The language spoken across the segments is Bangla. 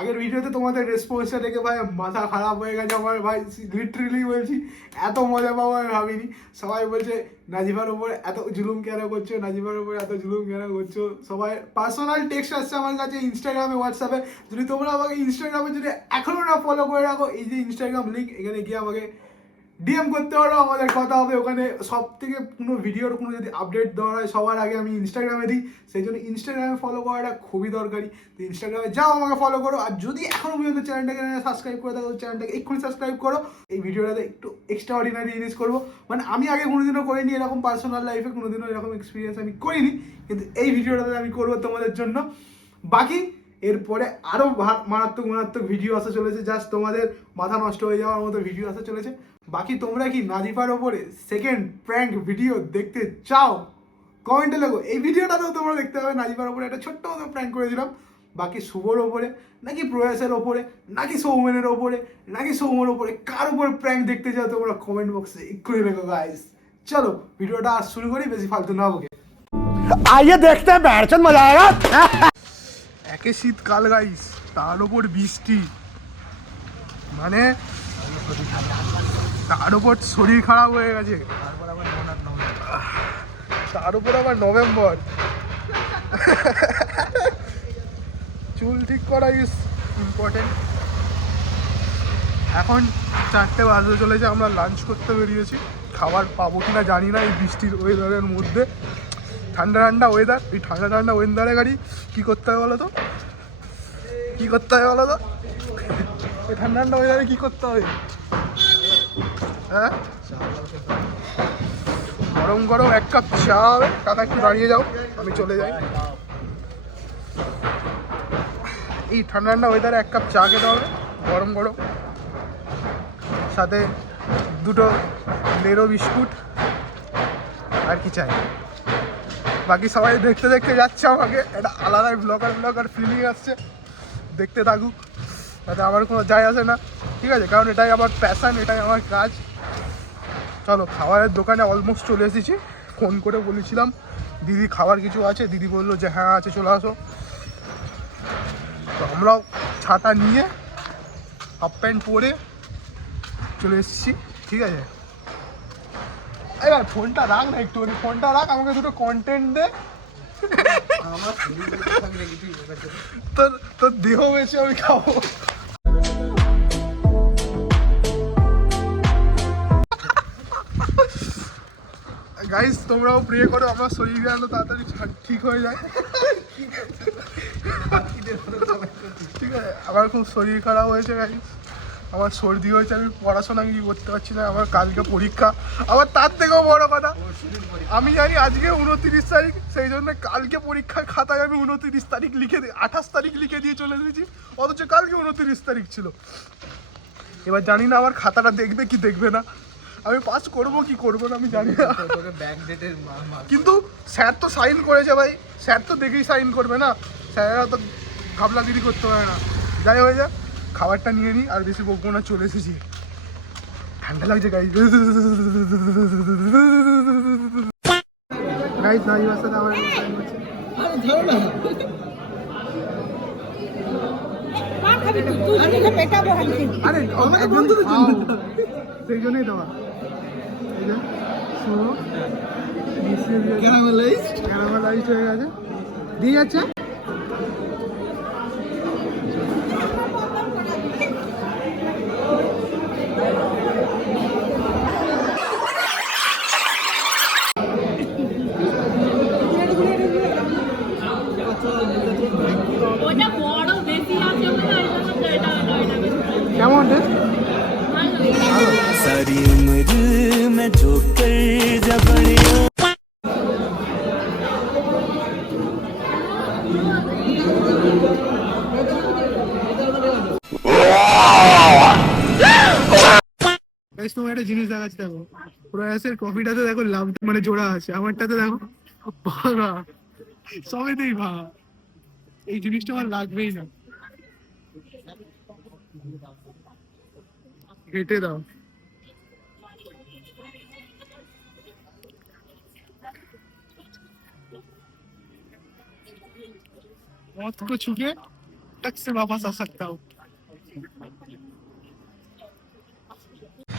আগের ভিডিওতে তোমাদের রেসপন্সটা দেখে ভাই মাথা খারাপ হয়ে গেছে আমার ভাই, লিটারেলি বলছি এত মজা পাবো আমি ভাবিনি। সবাই বলছে নাজিফার ওপরে এত জুলুম কেন করছো, নাজিফার ওপরে এত জুলুম কেন করছো। সবাই পার্সোনাল টেক্সট আসছে আমার কাছে ইনস্টাগ্রামে, হোয়াটসঅ্যাপে। যদি তোমরা আমাকে ইনস্টাগ্রামে যদি এখনো না ফলো করে রাখো, এই যে ইনস্টাগ্রাম লিঙ্ক, এখানে গিয়ে আমাকে ডিএম করতে পারো, আমাদের কথা হবে ওখানে। সব থেকে কোনো ভিডিওর কোনো যদি আপডেট দেওয়া হয় সবার আগে আমি ইনস্টাগ্রামে দিই, সেই জন্য ইনস্টাগ্রামে ফলো করাটা খুবই দরকারি। তো ইনস্টাগ্রামে যাও, আমাকে ফলো করো। আর যদি এখনো পর্যন্ত চ্যানেলটাকে সাবস্ক্রাইব করে থাকো, চ্যানেলটাকে এক্ষুনি সাবস্ক্রাইব করো। এই ভিডিওটাতে একটু এক্সট্রা অর্ডিনারি জিনিস করবো, মানে আমি আগে কোনোদিনও করিনি এরকম, পার্সোনাল লাইফে কোনোদিনও এরকম এক্সপিরিয়েন্স আমি করিনি, কিন্তু এই ভিডিওটাতে আমি করবো তোমাদের জন্য। বাকি এরপরে আরও মারাত্মক মারাত্মক ভিডিও আসা চলেছে, জাস্ট তোমাদের মাথা নষ্ট হয়ে যাওয়ার মতো ভিডিও আসা চলেছে। বাকি তোমরা কি নাজিফার ওপরে সেকেন্ড প্র্যাঙ্ক ভিডিও দেখতে চাও? কমেন্টে লেখো। এই ভিডিওটাতেও তোমরা দেখতে পাবে নাজিফার ওপরে একটা ছোট্ট মতো প্র্যাঙ্ক করেছিলাম। বাকি শুভর ওপরে নাকি প্রয়াসের ওপরে নাকি সৌমেনের ওপরে নাকি সৌমের ওপরে কার উপর প্র্যাঙ্ক দেখতে চাও তোমরা কমেন্ট বক্সে এক্ষুনি লেখো গাইস। চলো ভিডিওটা আজ শুরু করি, বেশি ফালতু না বকে। आइए देखते हैं बैठचंद मजा आएगा। একে শীতকাল গাইস, তার উপর বৃষ্টি, মানে তার উপর শরীর খারাপ হয়ে গেছে, তার উপর আবার নভেম্বর। চুল ঠিক করা ইজ ইম্পর্টেন্ট। এখন 4টে বাজতে চলেছে, আমরা লাঞ্চ করতে বেরিয়েছি। খাবার পাবো কিনা জানি না এই বৃষ্টির ওয়েদারের মধ্যে। ঠান্ডা ঠান্ডা ওয়েদার, এই ঠান্ডা ঠান্ডা ওয়েদারে গাড়ি কী করতে হবে বলো তো, কী করতে হবে বলো তো, এই ঠান্ডা ঠান্ডা ওয়েদারে কী করতে হবে? হ্যাঁ, গরম গরম 1 কাপ চা হবে। কাকা একটু দাঁড়িয়ে যাও, আমি চলে যাই। এই ঠান্ডা ঠান্ডা ওয়েদারে 1 কাপ চা খেতে হবে গরম গরম, সাথে 2টো লেরো বিস্কুট, আর কি চাই। বাকি সবাই দেখতে দেখতে যাচ্ছে, আমাকে একটা আলাদাই ব্লগার ফিলিং আসছে। দেখতে থাকুক, তাতে আমার কোনো যায় আসে না, ঠিক আছে, কারণ এটাই আমার প্যাশান, এটাই আমার কাজ। চলো, খাবারের দোকানে অলমোস্ট চলে এসেছি। ফোন করে বলেছিলাম দিদি খাবার কিছু আছে, দিদি বললো যে হ্যাঁ আছে, চলে আসো। তো আমরাও ছাতা নিয়ে হাফ প্যান্ট পরে চলে এসেছি, ঠিক আছে। এবার ফোনটা রাখ না, একটুখানি ফোনটা রাখ, আমাকে দুটো কন্টেন্ট দে। তোর দেহ বেশি আমি খাবো। গাইস তোমরাও প্রে করো আমার শরীর যেন তাড়াতাড়ি ঠিক হয়ে যায়, ঠিক আছে। আমার খুব শরীর খারাপ হয়েছে গাইস, আমার সর্দি হয়েছে, আমি পড়াশোনা কিছু করতে পারছি না। আমার কালকে পরীক্ষা, আবার তার থেকেও বড় কথা আমি জানি আজকে 29 তারিখ, সেই জন্য কালকে পরীক্ষার খাতায় আমি 29 তারিখ লিখে 28 তারিখ লিখে দিয়ে চলে এসেছি, অথচ কালকে 29 তারিখ ছিল। এবার জানি না আমার খাতাটা দেখবে কি দেখবে না, আমি পাস করবো কি করবো না আমি জানি না। কিন্তু স্যার তো সাইন করেছে ভাই, স্যার তো দেখেই সাইন করবে না, স্যারেরা তো ঘাবলাগিরি করতে পারে না। যাই হয়ে যা, খাবারটা নিয়ে নিই, আর বেশি বকবো না, চলে এসেছি। ঠান্ডা লাগছে গাইস। গাইস নাজিবার সাথে আমার আরে একদম সেই জন্যই দেওয়া, এই যে ক্যারামেলাইজড হয়ে গেছে, দিয়ে যাচ্ছে। কেমন सारी उम्र में ठोकर जब তোমার একটা জিনিস দেখাচ্ছি, দেখো প্রয়াসের কফিটাতে দেখো লাভ মানে জোড়া আছে, আমারটাতে দেখো ভাঙা, সবেতেই ভাঙা। এই জিনিসটা আমার লাগবেই না, কেটে দাও। मौत को छुके तक से वापस आ सकता हूँ।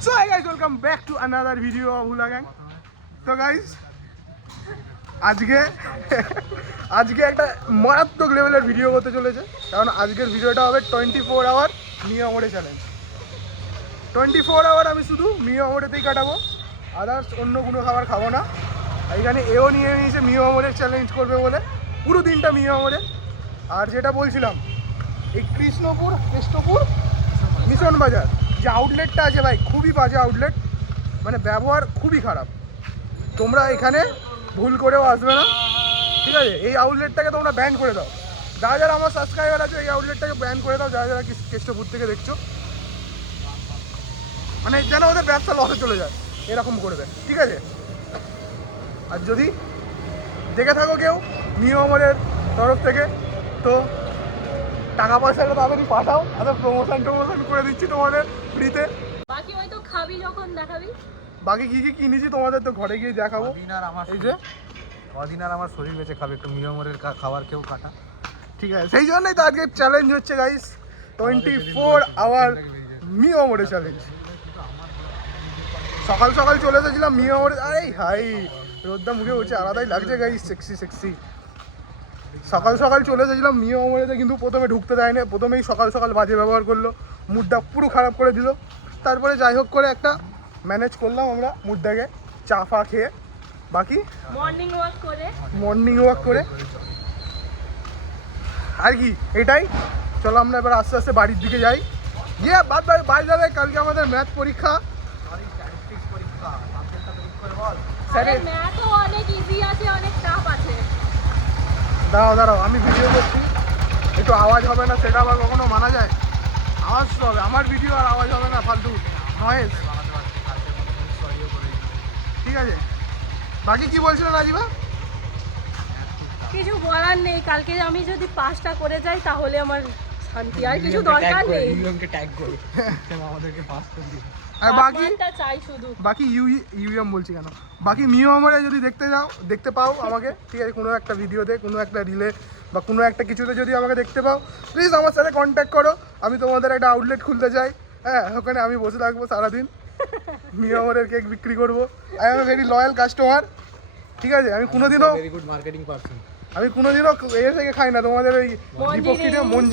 So hi guys, welcome back to another video of Hula Gang. So guys, আজকে একটা মারাত্মক লেভেলের ভিডিও হতে চলেছে, কারণ আজকের ভিডিওটা হবে 24 আওয়ার মিয়ামোরে চ্যালেঞ্জ। 24 আওয়ার আমি শুধু মিয়ামোরেতেই কাটাবো, আদার্স অন্য কোনো খাবার খাবো না। এখানে এও নিয়ে নিয়েছে মিয়ামোরের চ্যালেঞ্জ করবে বলে, পুরো দিনটা মিয়ামোরে। আর যেটা বলছিলাম, এই কৃষ্ণপুর মিশন বাজার যে আউটলেটটা আছে ভাই, খুবই বাজে আউটলেট, মানে ব্যবহার খুবই খারাপ। তোমরা এখানে ভুল করেও আসবে না, ঠিক আছে? এই আউটলেটটাকে তোমরা ব্যান করে দাও। যারা যারা আমার সাবস্ক্রাইবার আছে, এই আউটলেটটাকে ব্যান করে দাও, যারা যারা কৃষ্ণপুর থেকে দেখছো, মানে যেন ওদের ব্যবসা লসে চলে যায়, এরকম করবে, ঠিক আছে? আর যদি দেখে থাকো কেউ মিয়ামোরের তরফ থেকে, তো টাকা পয়সাটা তাড়াতাড়ি পাঠাও, প্রমোশন করে দিচ্ছি তোমাদের ফ্রিতে। বাকি হয়তো খাবি যখন দেখাবি। বাকি কি কি কিনেছি তোমাদের তো ঘরে গিয়ে দেখাবো। এই যে কদিন আর আমার শরীর বেঁচে খাবে, একটু মিয়ামোরের খাবার কেউ কাটা। ঠিক আছে, সেই জন্যই তো আজকে চ্যালেঞ্জ হচ্ছে গাইস, 24 আওয়ার মিয়ামোরে চ্যালেঞ্জ। সকাল সকাল চলে এসেছিলাম মিয়ামোরে, আরে হাই রোদটা মুখে উঠছে, আলাদাই লাগছে গাইস, সেক্সি। সকাল সকাল চলে এসেছিলাম মিয়ামোরেতে, কিন্তু প্রথমে ঢুকতে দেয় না, প্রথমেই সকাল সকাল বাজে ব্যবহার করলো, মুডটা পুরো খারাপ করে দিল। তারপরে যাই হোক করে একটা ম্যানেজ করলাম আমরা মুডটাকে, চা ফা খেয়ে, বাকি মর্নিং ওয়াক করে আর কি এটাই। চলো আমরা এবার আস্তে আস্তে বাড়ির দিকে যাই। গিয়ে বাড়ি যাবে, কালকে আমাদের ম্যাথ পরীক্ষা। আরে ম্যাথও অনেক ইজি আছে, অনেক টাফ আছে। দাঁড়াও আমি ভিডিও করছি, একটু আওয়াজ হবে না, সেটা আবার কখনো মানা যায়? আওয়াজ তো হবে, আমার ভিডিও আর আওয়াজ হবে না, ফালতু নয়েজ, ঠিক আছে? বাকি কি বলছিল রাজিবা? কিছু বলার নেই, কালকে আমি যদি 5টা করে যাই তাহলে আমার শান্তি, আর কিছু দরকার নেই। ট্যাগ করে আমাদেরকে পাস করে দিই। আর বাকি পাসওয়ার্ডটা চাই শুধু। বাকি ইউএম বলছি কেন, বাকি মিয়ামোরে যদি দেখতে পাও আমাকে, ঠিক আছে, কোনো একটা ভিডিওতে, কোনো একটা রিলে বা কোনো একটা কিছুতে যদি আমাকে দেখতে পাও, প্লিজ আমার সাথে কন্ট্যাক্ট করো। আমি তোমাদের একটা আউটলেট খুলতে চাই, হ্যাঁ, ওখানে আমি বসে থাকবো সারাদিন, মিয়ামোরের কেক বিক্রি করবো। I M a very loyal customer, ঠিক আছে? আমি কোনোদিনও ভেরি গুড মার্কেটিং পারসন। এ থেকে খাই না, তোমাদের ওই দীপকিটা মন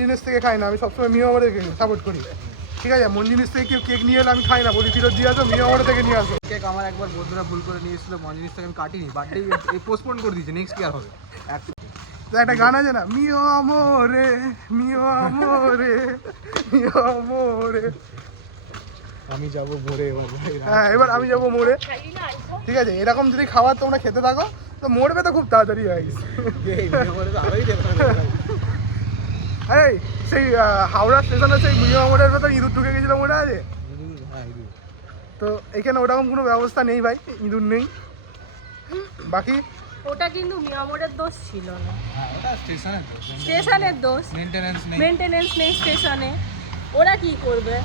জিনিস থেকে খাই না, আমি সবসময় মিয়ামোরের সাপোর্ট করি, ঠিক আছে? মন জিনিস থেকে কেউ কেক নিয়ে এলে আমি খাই না, বলি ফিরত দিয়ে আসো, মিয়ামোরে থেকে নিয়ে আসো। কেক আমার একবার বন্ধুরা ভুল করে নিয়ে এসেছিল, মঞ্জিনিস থেকে আমি কাটিনি, বার্থডে পোস্টপোন করে দিয়েছে, নেক্সট ইয়ার হবে। তো একটা গান আছে না, মিয়ামোরে আমি যাবো ভোরে হ্যাঁ, এবার আমি যাবো মোড়ে, ঠিক আছে? এরকম যদি খাবার তোমরা খেতে থাকো তো মরবে তো খুব তাড়াতাড়ি গাইস। আরে সেই হাওড়া স্টেশনে সেই মিয়ামোরের ভেতর ইঁদুর ঢুকে গেছিল, মনে আছে? তো এখানে ওরকম কোনো ব্যবস্থা নেই ভাই, ইঁদুর নেই। বাকি ওটা কিন্তু মিয়ামোরের দোষ ছিল না, স্টেশনের দোষ। মেইনটেনেন্স নেই স্টেশনে, ওরা কি করবে?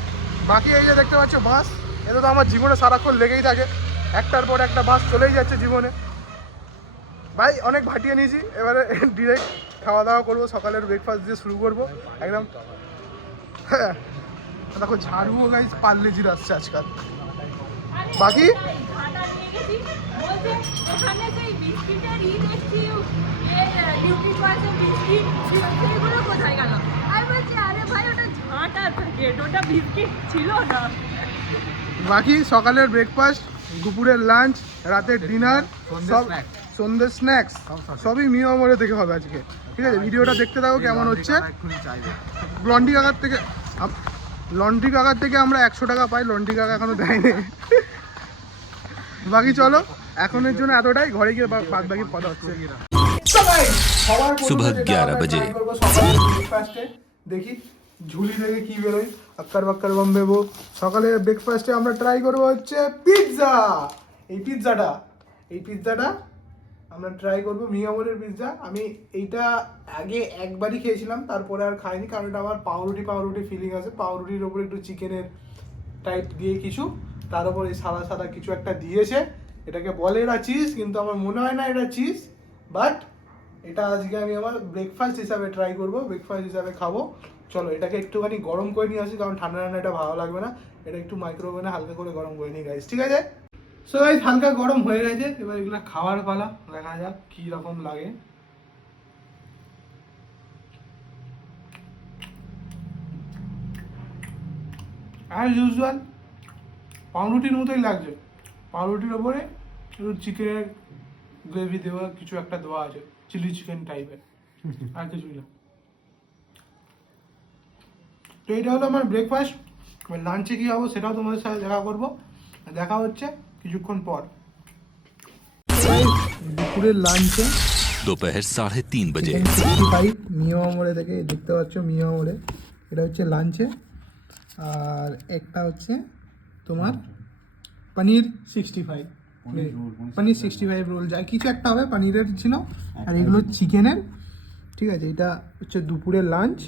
বাকি এই যে দেখতে পাচ্ছ বাস, এটা তো আমার জীবনে সারাক্ষণ লেগেই থাকে, একটার পর একটা বাস চলেই যাচ্ছে জীবনে। ভাই অনেক ভাটিয়ে নিয়েছি, এবারে ডিরেক্ট খাওয়া দাওয়া করবো, সকালের ব্রেকফাস্ট দিয়ে শুরু করবো একদম। হ্যাঁ দেখো ঝাড়ুও গাইস পার্লেজির আসছে আজকাল। বাকি বাকি সকালের ব্রেকফাস্ট, দুপুরের লাঞ্চ, রাতের ডিনার, সব সন্ধ্যের স্ন্যাক্স সবই মিয়ামোরে থেকে হবে আজকে, ঠিক আছে? ভিডিওটা দেখতে থাকো কেমন হচ্ছে। লন্ড্রি কাকার থেকে আমরা 100 টাকা পাই, লন্ড্রি কাকা এখনো দেয়নি। বাকি চলো, এখনের জন্য এতটাই, ঘরে গিয়ে বাদ বাকি কথা হচ্ছে। सुबह 11 बजे দেখি ঝুলি থেকে কি বেরোয়, আক্কার বাক্কার বম দেবো। সকালে ব্রেকফাস্টে আমরা ট্রাই করবো হচ্ছে পিৎজা। এই পিৎজাটা আমরা ট্রাই করবো, মিয়ামোরের পিৎজা। আমি এইটা আগে একবারই খেয়েছিলাম, তারপরে আর খাইনি, কারণ এটা আমার পাউরুটি ফিলিং আছে। পাউরুটির ওপরে একটু চিকেনের টাইপ দিয়ে কিছু, তার উপর এই সাদা কিছু একটা দিয়েছে, এটাকে বলে এটা চিজ, কিন্তু আমার মনে হয় না এটা চিজ, বাট এটা আজকে আমি আমার ব্রেকফাস্ট হিসাবে ট্রাই করবো, ব্রেকফাস্ট হিসাবে খাবো। চলো এটাকে একটুখানি গরম করে নিয়ে আসি, কারণ ঠান্ডা ঠান্ডা এটা ভালো লাগবে না। এটা একটু মাইক্রোওভেনে হালকা করে গরম করে নিই গাইস, ঠিক আছে? সো গাইস হালকা গরম হয়ে গেছে, এবার এগুলো খাওয়ার পালা, দেখা যাক কি রকম লাগে। অ্যাজ ইউজুয়াল পাউরুটির মতোই লাগছে। পাউরুটির ওপরে একটু চিকেনের গ্রেভি দেওয়া কিছু একটা দেওয়া আছে, চিলি চিকেন টাইপের, আর কিছুই না। তো এটা হলো আমার ব্রেকফাস্ট। লাঞ্চে কী হবো সেটাও তোমাদের সাথে দেখা করবো, দেখা হচ্ছে কিছুক্ষণ পর। দুপুরের লাঞ্চে दोपहर 3:30 बजे মিয়া মোড়ে থেকে দেখতে পাচ্ছ, মিয়া মোড়ে এটা হচ্ছে লাঞ্চে। আর একটা হচ্ছে তোমার পনির 65, পনির 65 রোল, যা কিছু একটা হবে, পনিরের ছিল আর এগুলো চিকেনের, ঠিক আছে? এটা হচ্ছে দুপুরের লাঞ্চ।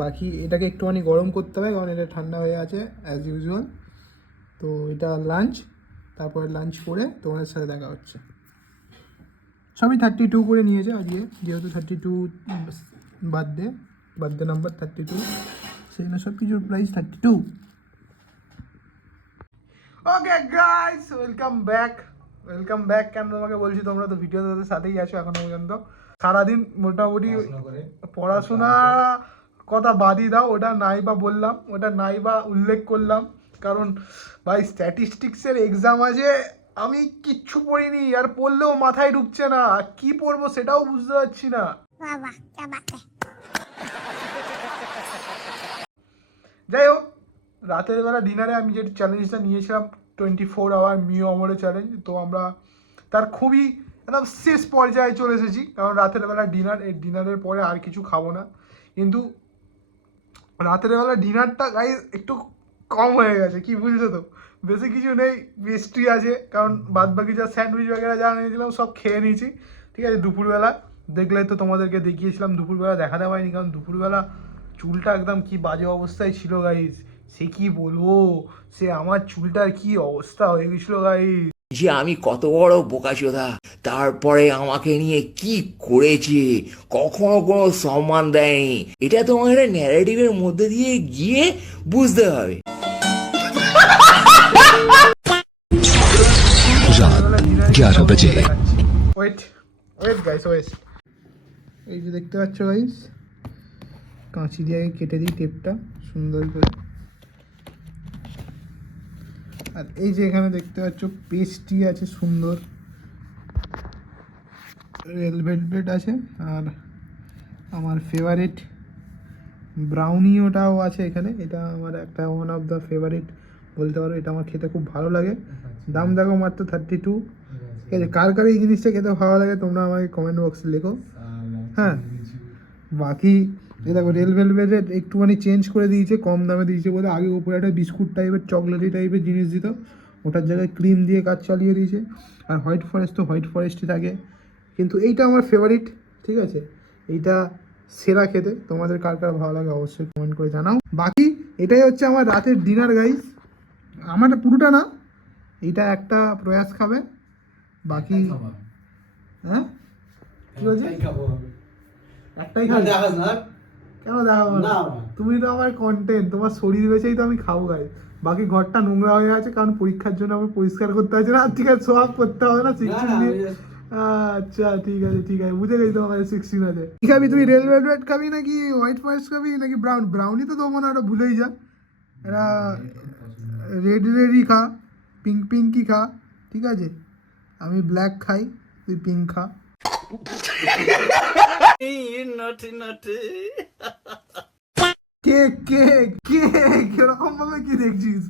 বাকি এটাকে একটুখানি গরম করতে হবে, কারণ এটা ঠান্ডা হয়ে আছে অ্যাজ ইউজুয়াল। তো এটা লাঞ্চ, তারপরে লাঞ্চ করে তোমাদের সাথে দেখা হচ্ছে। সবই 32 করে নিয়েছে আজকে, যেহেতু 32 বার্থডে নাম্বার 32, সেই জন্য সব কিছুর price 32। Okay guys, welcome back. কেন তোমাকে বলছি, তোমরা তো ভিডিওতে সাথেই আছো এখনো পর্যন্ত। সারাদিন মোটামুটি পড়াশোনা কথা বাদই দাও, ওটা নাই বা বললাম, ওটা নাই বা উল্লেখ করলাম, কারণ ভাই স্ট্যাটিস্টিক্সের এক্সাম আছে, আমি কিচ্ছু পড়িনি, আর পড়লেও মাথায় ঢুকছে না, কি পড়বো সেটাও বুঝতে পারছি না। যাই হোক, রাতের বেলা ডিনারে আমি যে চ্যালেঞ্জটা নিয়েছিলাম 24 আওয়ার মিও আমরে চ্যালেঞ্জ, তো আমরা তার খুবই একদম শেষ পর্যায়ে চলে এসেছি, কারণ রাতের বেলা ডিনার, এই ডিনারের পরে আর কিছু খাবো না। কিন্তু রাতের বেলা ডিনারটা গাইস একটু কম হয়ে গেছে, কি বুঝলে তো? বেশি কিছু নেই, পেস্ট্রি আছে, কারণ বাদ বাকি যা স্যান্ডউইচ বগেরা যা নিয়েছিলাম সব খেয়ে নিয়েছি, ঠিক আছে? দুপুরবেলা দেখলে তো তোমাদেরকে দেখিয়েছিলাম, দুপুরবেলা দেখাতে পারিনি, কারণ দুপুরবেলা চুলটা একদম কি বাজে অবস্থায় ছিল গাইস, সে কি বলবো, সে আমার চুলটার কি অবস্থা হয়ে গেছিলো গাইস। যে আমি কত বড় বোকাচোদা, তারপরে আমাকে নিয়ে কি করেছে, কখনো কোনো সম্মান দেয়নি, এটা তোমার ন্যারেটিভের মধ্যে দিয়ে গিয়ে বুঝতে হবে। ওয়েট গাইস, এই যে দেখতে পাচ্ছ গাইস, কাঁচি দিয়ে কেটে দিই টেপটা সুন্দর করে। আর এই যে এখানে দেখতে পাচ্ছ পেস্ট্রি আছে সুন্দর, রেড ভেলভেট আছে, আর আমার ফেভারিট ব্রাউনি ওটাও আছে এখানে। এটা আমার একটা ওয়ান অফ দ্য ফেভারিট বলতে পারো, এটা আমার খেতে খুব ভালো লাগে। দাম দেখো মাত্র 32, ঠিক আছে? কার কার এই জিনিসটা খেতে ভালো লাগে তোমরা আমাকে কমেন্ট বক্সে লেখো। হ্যাঁ, বাকি এই দেখো রেল ভেলভেটের একটুখানি চেঞ্জ করে দিয়েছে, কম দামে দিয়েছে বলে। আগে উপরে একটা বিস্কুট টাইপের চকলেটি টাইপের জিনিস দিত, ওটার জায়গায় ক্রিম দিয়ে কাজ চালিয়ে দিয়েছে। আর হোয়াইট ফরেস্ট তো হোয়াইট ফরেস্টই থাকে, কিন্তু এইটা আমার ফেভারিট, ঠিক আছে? এইটা সেরা খেতে। তোমাদের কার কার ভালো লাগে অবশ্যই কমেন্ট করে জানাও। বাকি এটাই হচ্ছে আমার রাতের ডিনার গাইস, আমার পুরোটা না, এইটা একটা প্রয়াস খাবে, বাকি হ্যাঁ কি বলছে, একটাই খাবে। কেন দেখাবো না? তুমি তো আমার কন্টেন্ট, তোমার শরীর বেঁচেই তো আমি খাবো গাই। বাকি ঘরটা নোংরা হয়ে আছে, কারণ পরীক্ষার জন্য আমার পরিষ্কার করতে হচ্ছে না, ঠিক আছে? সোয়াব করতে হবে না 16 দিয়ে। আচ্ছা ঠিক আছে, বুঝে গেছি তোমার 16 আছে। কি খাবি তুই, রেড ভেলভেট খাবি নাকি হোয়াইট ফরেস্ট খাবি নাকি ব্রাউনি? তো তোমার ওটা ভুলেই যা, এরা রেডই খা, পিঙ্কি খা, ঠিক আছে? আমি ব্ল্যাক খাই, তুই পিঙ্ক খা। কেক এরকম ভাবে কি দেখছিস?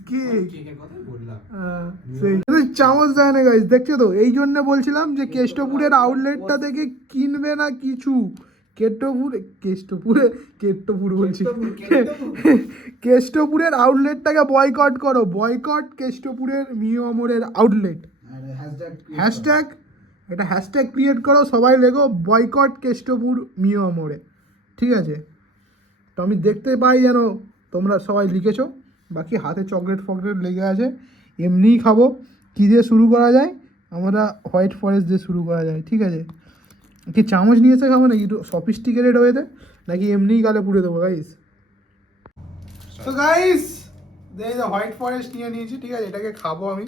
চামচ দেয় না গাইস, দেখছো তো? এই জন্য বলছিলাম যে কেষ্টপুরের আউটলেটটা থেকে কিনবে না কিছু। কেষ্টপুরের আউটলেটটাকে বয়কট করো, বয়কট কেষ্টপুরের মিও আমরের আউটলেট। হ্যাশট্যাগ এটা হ্যাশট্যাগ ক্রিয়েট করো, সবাই লেখো বয়কট কেষ্টপুর মিও আমরে, ঠিক আছে? তো আমি দেখতে পাই যেন তোমরা সবাই লিখেছো। বাকি হাতে চকলেট ফকলেট লেগে আছে, এমনিই খাবো। কী দিয়ে শুরু করা যায়? আমরা হোয়াইট ফরেস্ট দিয়ে শুরু করা যায়, ঠিক আছে? কি চামচ নিয়ে এসে খাবো নাকি একটু সফিস্টিকেটেড ওয়েতে, নাকি এমনিই গালে পুড়ে দেবো গাইস? তো গাইস এই যে হোয়াইট ফরেস্ট নিয়ে নিয়েছি, ঠিক আছে, এটাকে খাবো আমি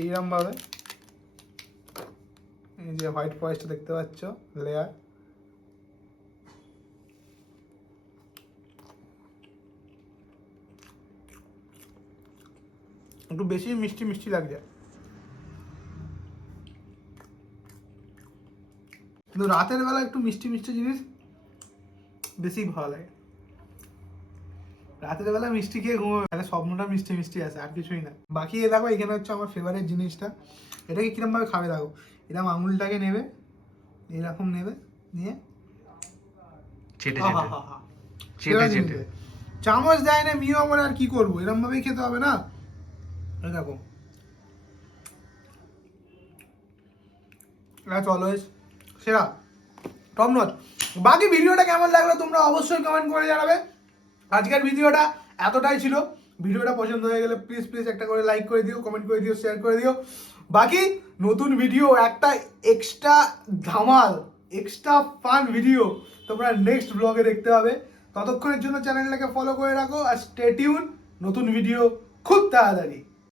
এইরকমভাবে। এই যে হোয়াইট ফরেস্ট দেখতে পাচ্ছ লেয়ার, একটু বেশি মিষ্টি মিষ্টি লাগছে, কিন্তু রাতের বেলা একটু মিষ্টি মিষ্টি জিনিস বেশি ভালো লাগে। রাতের বেলা মিষ্টি খেয়ে ঘুমাবে, তাহলে স্বপ্নটা মিষ্টি মিষ্টি আছে, আর কিছুই না। বাকি এ দেখো এখানে হচ্ছে আমার ফেভারিট জিনিসটা, এটাকে কিরম ভাবে খাবে দেখো, এরকম আঙুলটাকে নেবে, এরকম নেবে, নিয়ে চেটে হা হা হা, চামচ দেয় না মিও, আমরা আর কি করবো, এরকম ভাবেই খেতে হবে না। এই দেখো অলওয়েজ সেরা, টপ নচ। বাকি ভিডিওটা কেমন লাগলো তোমরা অবশ্যই কমেন্ট করে জানাবে। আজকের ভিডিওটা এতটাই ছিল। ভিডিওটা পছন্দ হয়ে গেলে প্লিজ প্লিজ একটা করে লাইক করে দিও, কমেন্ট করে দিও, শেয়ার করে দিও। বাকি নতুন ভিডিও, একটা extra Dhamaal, extra fun video তোমরা নেক্সট ব্লগে দেখতে পাবে। ততক্ষণের জন্য চ্যানেলটাকে ফলো করে রাখো আর স্টে টিউন, নতুন ভিডিও খুব তাড়াতাড়ি।